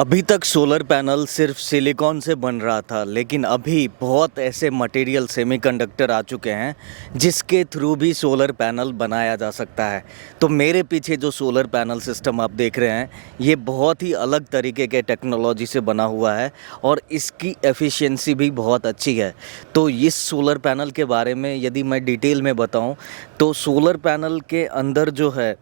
अभी तक solar panel सिर्फ सिलिकॉन से बन रहा था, लेकिन अभी बहुत ऐसे मटेरियल सेमीकंडक्टर आ चुके हैं जिसके थ्रू भी सोलर पैनल बनाया जा सकता है। तो मेरे पीछे जो सोलर पैनल सिस्टम आप देख रहे हैं, ये बहुत ही अलग तरीके के टेक्नोलॉजी से बना हुआ है और इसकी एफिशिएंसी भी बहुत अच्छी है। तो इस सोलर पैनल के बारे में यदि मैं डिटेल में बताऊं, तो सोलर पैनल के अंदर जो है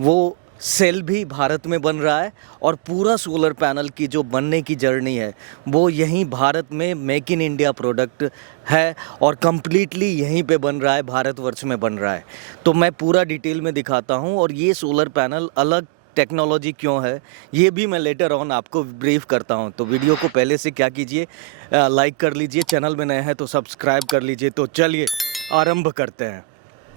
वो सेल भी भारत में बन रहा है और पूरा सोलर पैनल की जो बनने की जर्नी है वो यहीं भारत में मेक इन इंडिया प्रोडक्ट है और कम्प्लीटली यहीं पे बन रहा है, भारतवर्ष में बन रहा है। तो मैं पूरा डिटेल में दिखाता हूँ और ये सोलर पैनल अलग टेक्नोलॉजी क्यों है ये भी मैं लेटर ऑन आपको ब्रीफ करता हूँ। तो वीडियो को पहले से क्या कीजिए, लाइक कर लीजिए, चैनल में नए हैं तो सब्सक्राइब कर लीजिए। तो चलिए आरंभ करते हैं।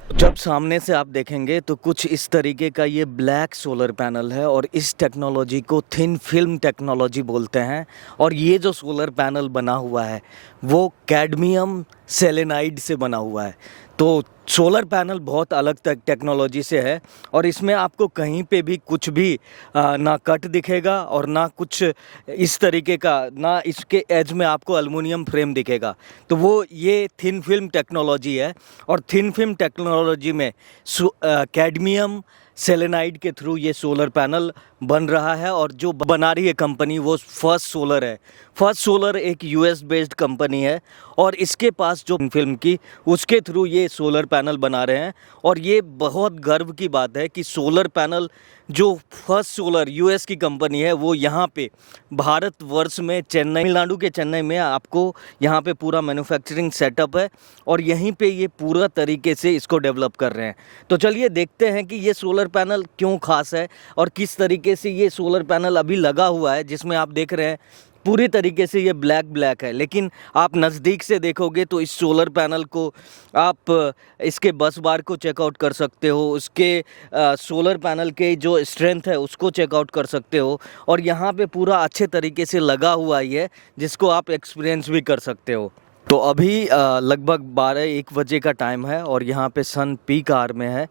जब सामने से आप देखेंगे तो कुछ इस तरीके का ये ब्लैक सोलर पैनल है और इस टेक्नोलॉजी को थिन फिल्म टेक्नोलॉजी बोलते हैं। और ये जो सोलर पैनल बना हुआ है वो कैडमियम सेलेनाइड से बना हुआ है। तो सोलर पैनल बहुत अलग टेक्नोलॉजी से है और इसमें आपको कहीं पे भी कुछ भी ना कट दिखेगा और ना कुछ इस तरीके का, ना इसके एज में आपको एल्युमिनियम फ्रेम दिखेगा। तो वो ये थिन फिल्म टेक्नोलॉजी है और थिन फिल्म टेक्नोलॉजी में कैडमियम सेलेनाइड के थ्रू ये सोलर पैनल बन रहा है और जो बना रही है कंपनी वो फर्स्ट सोलर है। फर्स्ट सोलर एक यूएस बेस्ड कंपनी है और इसके पास जो फिल्म की उसके थ्रू ये सोलर पैनल बना रहे हैं। और ये बहुत गर्व की बात है कि सोलर पैनल जो फर्स्ट सोलर यूएस की कंपनी है वो यहाँ पे भारतवर्ष में चेन्नई, तमिलनाडु के चेन्नई में आपको यहाँ पे पूरा मैन्युफैक्चरिंग सेटअप है और यहीं पे ये पूरा तरीके से इसको डेवलप कर रहे हैं। तो चलिए देखते हैं कि ये सोलर पैनल क्यों खास है और किस तरीके से ये सोलर पैनल अभी लगा हुआ है, जिसमें आप देख रहे हैं पूरी तरीके से ये ब्लैक है। लेकिन आप नज़दीक से देखोगे तो इस सोलर पैनल को आप इसके बस बार को चेकआउट कर सकते हो, उसके सोलर पैनल के जो स्ट्रेंथ है उसको चेकआउट कर सकते हो और यहाँ पे पूरा अच्छे तरीके से लगा हुआ ही है जिसको आप एक्सपीरियंस भी कर सकते हो। तो अभी लगभग 12-1 बजे का टाइम है और यहाँ पे सन पीक आवर में है।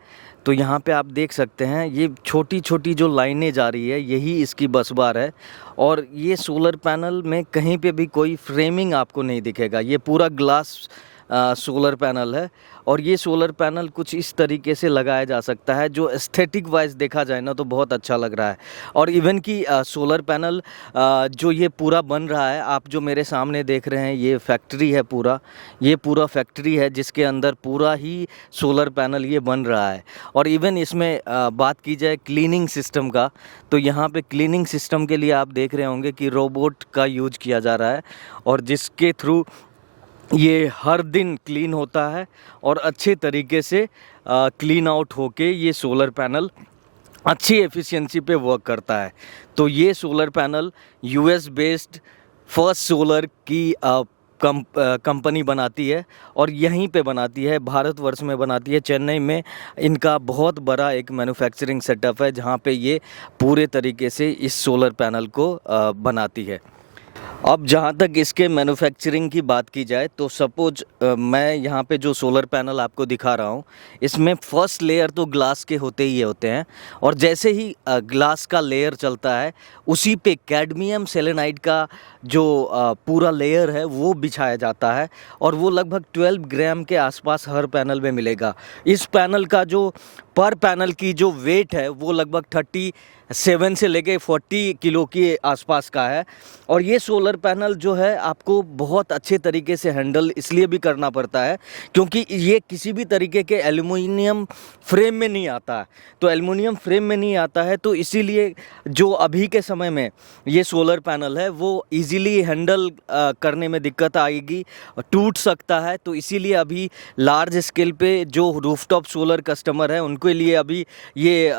तो यहाँ पे आप देख सकते हैं ये छोटी छोटी जो लाइनें जा रही है यही इसकी बस बार है और ये सोलर पैनल में कहीं पे भी कोई फ्रेमिंग आपको नहीं दिखेगा, ये पूरा ग्लास सोलर पैनल है। और ये सोलर पैनल कुछ इस तरीके से लगाया जा सकता है जो एस्थेटिक वाइज देखा जाए ना तो बहुत अच्छा लग रहा है। और इवन कि सोलर पैनल जो ये पूरा बन रहा है, आप जो मेरे सामने देख रहे हैं ये फैक्ट्री है, ये पूरा फैक्ट्री है जिसके अंदर पूरा ही सोलर पैनल ये बन रहा है। और इवन इसमें बात की जाए क्लीनिंग सिस्टम का, तो यहाँ पे क्लीनिंग सिस्टम के लिए आप देख रहे होंगे कि रोबोट का यूज किया जा रहा है और जिसके थ्रू ये हर दिन क्लीन होता है और अच्छे तरीके से क्लीन आउट होके ये सोलर पैनल अच्छी एफिशिएंसी पे वर्क करता है। तो ये solar panel US based first solar की कंपनी बनाती है और यहीं पे बनाती है, भारतवर्ष में बनाती है, चेन्नई में इनका बहुत बड़ा एक मैन्युफैक्चरिंग सेटअप है जहाँ पे ये पूरे तरीके से इस सोलर पैनल को बनाती है। अब जहाँ तक इसके मैन्युफैक्चरिंग की बात की जाए तो सपोज मैं यहाँ पे जो सोलर पैनल आपको दिखा रहा हूँ इसमें फर्स्ट लेयर तो ग्लास के होते ही होते हैं और जैसे ही ग्लास का लेयर चलता है उसी पे कैडमियम सेलेनाइड का जो पूरा लेयर है वो बिछाया जाता है और वो लगभग 12 ग्राम के आसपास हर पैनल में मिलेगा। इस पैनल का जो पर पैनल की जो वेट है वो लगभग 37 से लेके 40 किलो के आसपास का है। और ये सोलर पैनल जो है आपको बहुत अच्छे तरीके से हैंडल इसलिए भी करना पड़ता है क्योंकि ये किसी भी तरीके के एल्युमिनियम फ्रेम में नहीं आता है। तो एल्युमिनियम फ्रेम में नहीं आता है तो इसीलिए जो अभी के समय में ये सोलर पैनल है वो इजीली हैंडल करने में दिक्कत आएगी, टूट सकता है। तो इसीलिए अभी लार्ज स्केल पे जो रूफटॉप सोलर कस्टमर है उनके लिए अभी ये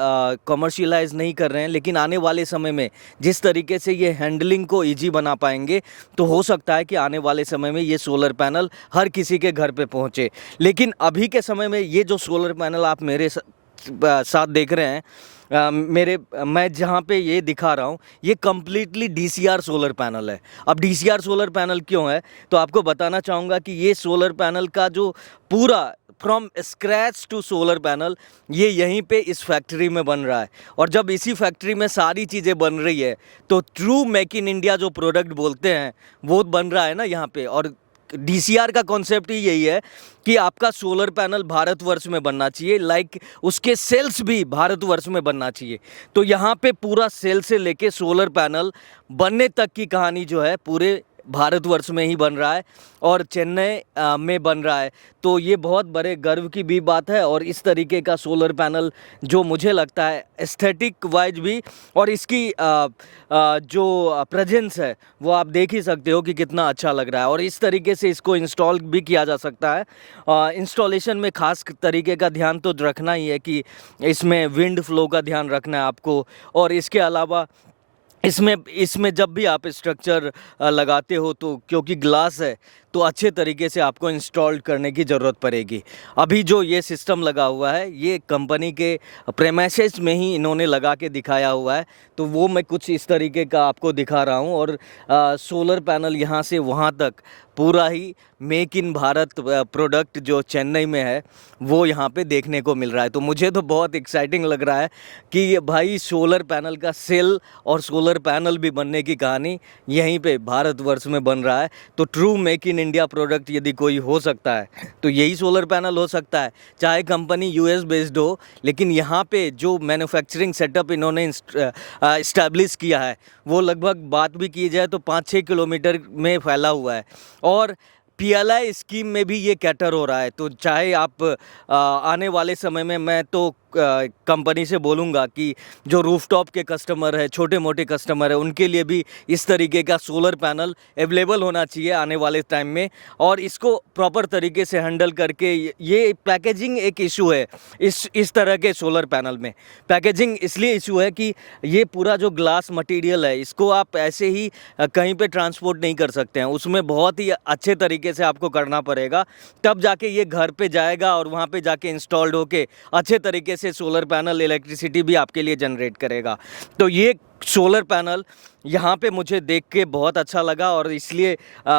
कमर्शियलाइज नहीं कर रहे हैं, लेकिन आने वाले समय में जिस तरीके से ये हैंडलिंग को ईजी बना पाएंगे तो हो सकता है कि आने वाले समय में ये सोलर पैनल हर किसी के घर पे पहुंचे। लेकिन अभी के समय में ये जो सोलर पैनल आप मेरे साथ देख रहे हैं, मैं जहाँ पे ये दिखा रहा हूँ ये कम्प्लीटली डीसीआर सोलर पैनल है। अब डीसीआर सोलर पैनल क्यों है तो आपको बताना चाहूँगा कि ये सोलर पैनल का जो पूरा from scratch to solar panel ये यहीं पे इस फैक्ट्री में बन रहा है। और जब इसी फैक्ट्री में सारी चीज़ें बन रही है तो ट्रू मेक इन इंडिया जो प्रोडक्ट बोलते हैं वो बन रहा है ना यहाँ पे। और डीसीआर का कॉन्सेप्ट ही यही है कि आपका सोलर पैनल भारतवर्ष में बनना चाहिए, लाइक उसके सेल्स भी भारतवर्ष में बनना चाहिए। तो यहाँ पे पूरा सेल से लेके सोलर पैनल बनने तक की कहानी जो है पूरे भारतवर्ष में ही बन रहा है और चेन्नई में बन रहा है। तो ये बहुत बड़े गर्व की भी बात है। और इस तरीके का सोलर पैनल जो मुझे लगता है एस्थेटिक वाइज भी, और इसकी जो प्रेजेंस है वो आप देख ही सकते हो कि कितना अच्छा लग रहा है। और इस तरीके से इसको इंस्टॉल भी किया जा सकता है। इंस्टॉलेशन में खास तरीके का ध्यान तो रखना ही है कि इसमें विंड फ्लो का ध्यान रखना है आपको। और इसके अलावा इसमें जब भी आप स्ट्रक्चर लगाते हो तो क्योंकि ग्लास है तो अच्छे तरीके से आपको इंस्टॉल करने की ज़रूरत पड़ेगी। अभी जो ये सिस्टम लगा हुआ है ये कंपनी के प्रेमाइसेस में ही इन्होंने लगा के दिखाया हुआ है। तो वो मैं कुछ इस तरीके का आपको दिखा रहा हूँ। और सोलर पैनल यहाँ से वहाँ तक पूरा ही मेक इन भारत प्रोडक्ट जो चेन्नई में है वो यहाँ पे देखने को मिल रहा है। तो मुझे तो बहुत एक्साइटिंग लग रहा है कि ये भाई सोलर पैनल का सेल और सोलर पैनल भी बनने की कहानी यहीं पे भारतवर्ष में बन रहा है। तो true make in India product यदि कोई हो सकता है तो यही सोलर पैनल हो सकता है। चाहे कंपनी यूएस बेस्ड हो, लेकिन यहाँ पे जो मैन्युफैक्चरिंग सेटअप इन्होंने इस्टेब्लिश किया है वो लगभग बात भी की जाए तो 5-6 किलोमीटर में फैला हुआ है। और पीएलआई स्कीम में भी ये कैटर हो रहा है। तो चाहे आप आने वाले समय में मैं तो कंपनी से बोलूँगा कि जो रूफटॉप के कस्टमर है, छोटे मोटे कस्टमर है, उनके लिए भी इस तरीके का सोलर पैनल अवेलेबल होना चाहिए आने वाले टाइम में। और इसको प्रॉपर तरीके से हैंडल करके ये पैकेजिंग एक इशू है इस तरह के सोलर पैनल में। पैकेजिंग इसलिए इशू है कि ये पूरा जो ग्लास मटेरियल है इसको आप ऐसे ही कहीं पे ट्रांसपोर्ट नहीं कर सकते हैं, उसमें बहुत ही अच्छे तरीके से आपको करना पड़ेगा, तब जाके ये घर पे जाएगा और वहाँ पे जाके इंस्टॉल्ड होके अच्छे तरीके से सोलर पैनल इलेक्ट्रिसिटी भी आपके लिए जनरेट करेगा। तो ये सोलर पैनल यहाँ पे मुझे देख के बहुत अच्छा लगा और इसलिए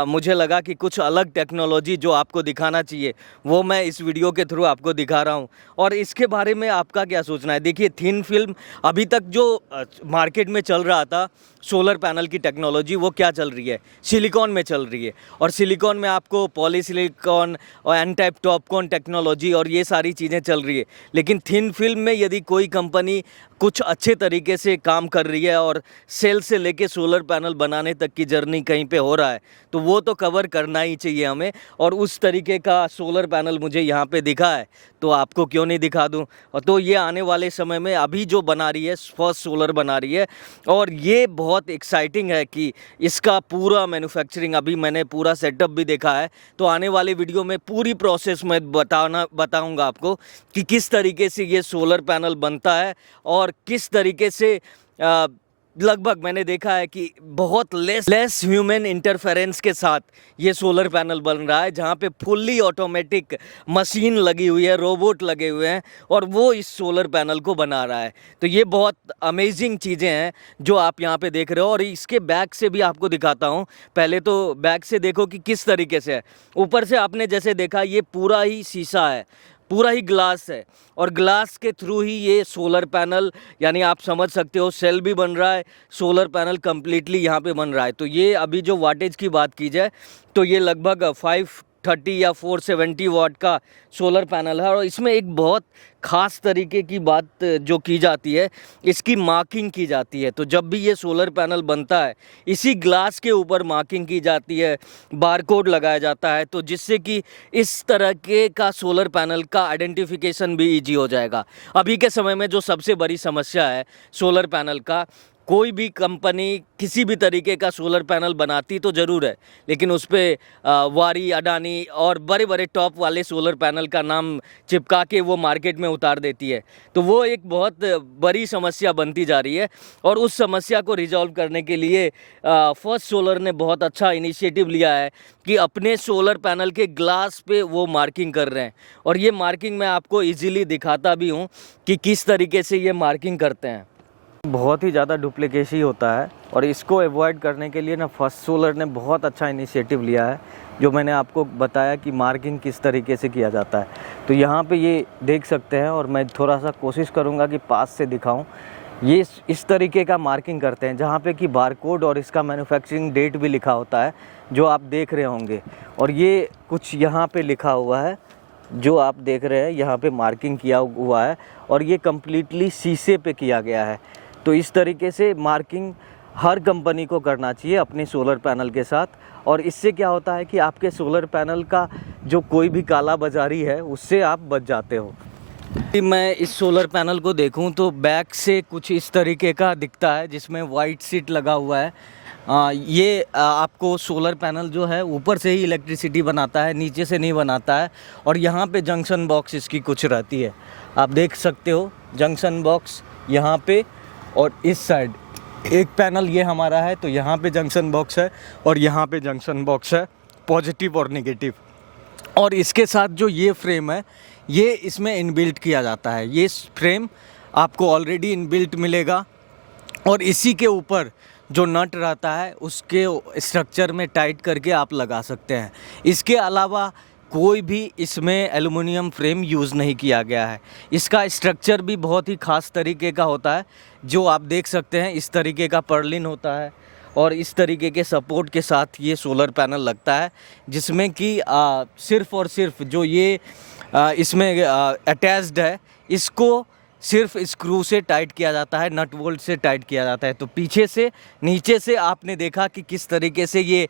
मुझे लगा कि कुछ अलग टेक्नोलॉजी जो आपको दिखाना चाहिए वो मैं इस वीडियो के थ्रू आपको दिखा रहा हूँ। और इसके बारे में आपका क्या सोचना है? देखिए, थिन फिल्म अभी तक जो मार्केट में चल रहा था सोलर पैनल की टेक्नोलॉजी वो क्या चल रही है? सिलिकॉन में चल रही है। और सिलिकॉन में आपको पॉलीसिलिकॉन और एन टाइप टॉपकॉन टेक्नोलॉजी और ये सारी चीज़ें चल रही है। लेकिन थिन फिल्म में यदि कोई कंपनी कुछ अच्छे तरीके से काम कर रही है और सेल से लेके सोलर पैनल बनाने तक की जर्नी कहीं पे हो रहा है तो वो तो कवर करना ही चाहिए हमें। और उस तरीके का सोलर पैनल मुझे यहाँ पे दिखा है तो आपको क्यों नहीं दिखा दूँ। और तो ये आने वाले समय में अभी जो बना रही है फर्स्ट सोलर बना रही है और ये बहुत एक्साइटिंग है कि इसका पूरा मैन्युफैक्चरिंग अभी मैंने पूरा सेटअप भी देखा है। तो आने वाले वीडियो में पूरी प्रोसेस में बताऊंगा आपको कि किस तरीके से ये सोलर पैनल बनता है और किस तरीके से लगभग मैंने देखा है कि बहुत लेस ह्यूमन इंटरफेरेंस के साथ ये सोलर पैनल बन रहा है, जहाँ पे फुल्ली ऑटोमेटिक मशीन लगी हुई है, रोबोट लगे हुए हैं और वो इस सोलर पैनल को बना रहा है। तो ये बहुत अमेजिंग चीज़ें हैं जो आप यहाँ पे देख रहे हो। और इसके बैक से भी आपको दिखाता हूँ। पहले तो बैक से देखो कि किस तरीके से है। ऊपर से आपने जैसे देखा ये पूरा ही शीशा है, पूरा ही ग्लास है और ग्लास के थ्रू ही ये सोलर पैनल यानी आप समझ सकते हो सेल भी बन रहा है, सोलर पैनल कम्प्लीटली यहाँ पे बन रहा है। तो ये अभी जो वाटेज की बात की जाए तो ये लगभग 530 या 470 वाट का सोलर पैनल है। और इसमें एक बहुत ख़ास तरीके की बात जो की जाती है, इसकी मार्किंग की जाती है। तो जब भी ये सोलर पैनल बनता है इसी ग्लास के ऊपर मार्किंग की जाती है, बारकोड लगाया जाता है, तो जिससे कि इस तरह के का सोलर पैनल का आइडेंटिफिकेशन भी ईजी हो जाएगा। अभी के समय में जो सबसे बड़ी समस्या है सोलर पैनल का, कोई भी कंपनी किसी भी तरीके का सोलर पैनल बनाती तो ज़रूर है लेकिन उस पर वारी, अडानी और बड़े बड़े टॉप वाले सोलर पैनल का नाम चिपका के वो मार्केट में उतार देती है। तो वो एक बहुत बड़ी समस्या बनती जा रही है और उस समस्या को रिजॉल्व करने के लिए फर्स्ट सोलर ने बहुत अच्छा इनिशिएटिव लिया है कि अपने सोलर पैनल के ग्लास पे वो मार्किंग कर रहे हैं। और ये मार्किंग मैं आपको ईजीली दिखाता भी हूँ कि किस तरीके से ये मार्किंग करते हैं। बहुत ही ज़्यादा डुप्लीकेसी होता है और इसको अवॉइड करने के लिए ना फर्स्ट सोलर ने बहुत अच्छा इनिशिएटिव लिया है, जो मैंने आपको बताया कि मार्किंग किस तरीके से किया जाता है। तो यहाँ पे ये देख सकते हैं और मैं थोड़ा सा कोशिश करूँगा कि पास से दिखाऊँ। ये इस तरीके का मार्किंग करते हैं जहाँ पे कि बारकोड और इसका मैन्युफैक्चरिंग डेट भी लिखा होता है, जो आप देख रहे होंगे। और ये कुछ यहाँ पे लिखा हुआ है, जो आप देख रहे हैं यहाँ पे मार्किंग किया हुआ है और ये कम्प्लीटली शीशे पे किया गया है। तो इस तरीके से मार्किंग हर कंपनी को करना चाहिए अपने सोलर पैनल के साथ, और इससे क्या होता है कि आपके सोलर पैनल का जो कोई भी काला बाजारी है उससे आप बच जाते हो। मैं इस सोलर पैनल को देखूं तो बैक से कुछ इस तरीके का दिखता है, जिसमें वाइट सीट लगा हुआ है। ये आपको सोलर पैनल जो है ऊपर से ही इलेक्ट्रिसिटी बनाता है, नीचे से नहीं बनाता है। और यहाँ पे जंक्शन बॉक्स इसकी कुछ रहती है, आप देख सकते हो जंक्शन बॉक्स यहाँ पे। और इस साइड एक पैनल ये हमारा है, तो यहाँ पे जंक्शन बॉक्स है और यहाँ पे जंक्शन बॉक्स है, पॉजिटिव और नेगेटिव। और इसके साथ जो ये फ्रेम है ये इसमें इनबिल्ट किया जाता है। ये फ्रेम आपको ऑलरेडी इनबिल्ट मिलेगा और इसी के ऊपर जो नट रहता है उसके स्ट्रक्चर में टाइट करके आप लगा सकते हैं। इसके अलावा कोई भी इसमें एल्युमिनियम फ्रेम यूज़ नहीं किया गया है। इसका स्ट्रक्चर भी बहुत ही ख़ास तरीके का होता है, जो आप देख सकते हैं इस तरीके का पर्लिन होता है और इस तरीके के सपोर्ट के साथ ये सोलर पैनल लगता है, जिसमें कि सिर्फ़ और सिर्फ जो ये इसमें अटैच्ड है इसको सिर्फ स्क्रू से टाइट किया जाता है, नट बोल्ट से टाइट किया जाता है। तो पीछे से नीचे से आपने देखा कि किस तरीके से ये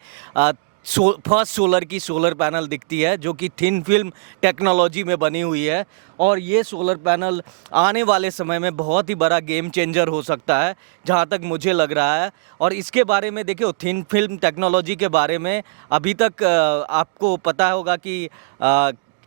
फर्स्ट सोलर की सोलर पैनल दिखती है, जो कि थिन फिल्म टेक्नोलॉजी में बनी हुई है। और ये सोलर पैनल आने वाले समय में बहुत ही बड़ा गेम चेंजर हो सकता है, जहाँ तक मुझे लग रहा है। और इसके बारे में देखिए, थिन फिल्म टेक्नोलॉजी के बारे में अभी तक आपको पता होगा कि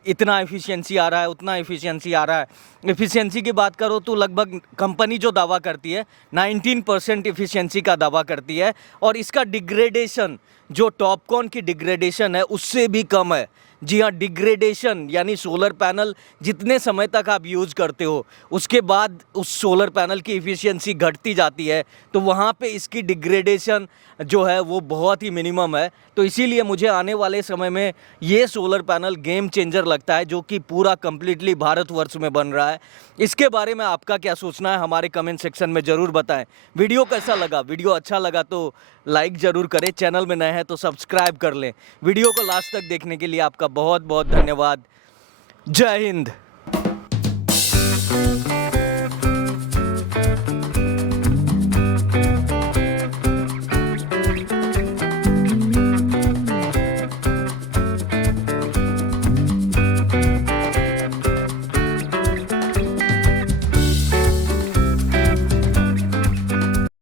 इतना एफिशिएंसी आ रहा है, उतना एफिशिएंसी आ रहा है। एफिशिएंसी की बात करो तो लगभग कंपनी जो दावा करती है 19% एफिशिएंसी का दावा करती है, और इसका डिग्रेडेशन जो टॉपकॉन की डिग्रेडेशन है उससे भी कम है। जी हाँ, डिग्रेडेशन यानी सोलर पैनल जितने समय तक आप यूज़ करते हो उसके बाद उस सोलर पैनल की एफिशिएंसी घटती जाती है, तो वहाँ पे इसकी डिग्रेडेशन जो है वो बहुत ही मिनिमम है। तो इसीलिए मुझे आने वाले समय में ये सोलर पैनल गेम चेंजर लगता है, जो कि पूरा कम्प्लीटली भारतवर्ष में बन रहा है। इसके बारे में आपका क्या सोचना है हमारे कमेंट सेक्शन में ज़रूर बताएं। वीडियो कैसा लगा? वीडियो अच्छा लगा तो लाइक ज़रूर करें, चैनल में नए हैं तो सब्सक्राइब कर लें। वीडियो को लास्ट तक देखने के लिए आपका बहुत बहुत धन्यवाद। जय हिंद।